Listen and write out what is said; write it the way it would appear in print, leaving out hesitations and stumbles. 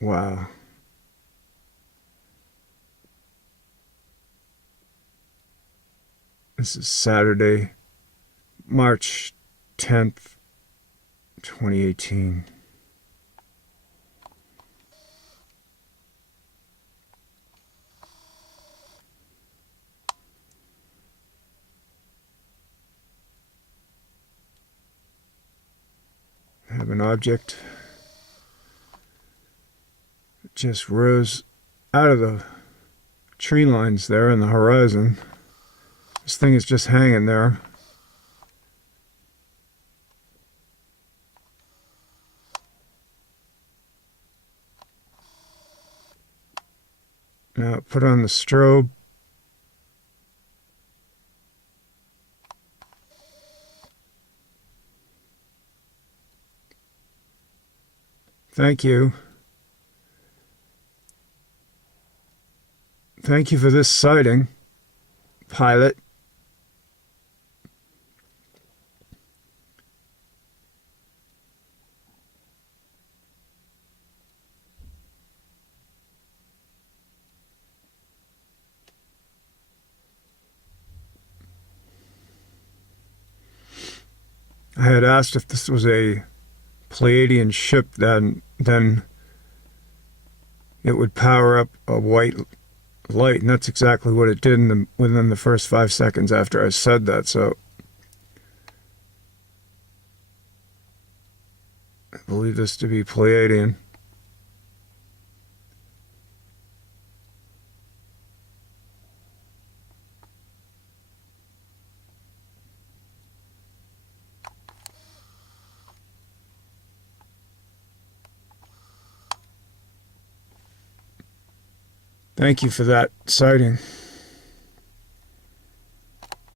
Wow. This is Saturday, March 10th, 2018. I have an object that just rose out of the tree lines there in the horizon. This thing is just hanging there. Now put on the strobe. Thank you. Thank you for this sighting, pilot. I had asked if this was a Pleiadian ship, then it would power up a white light, and that's exactly what it did within the first 5 seconds after I said that. So I believe this to be Pleiadian. Thank you for that sighting.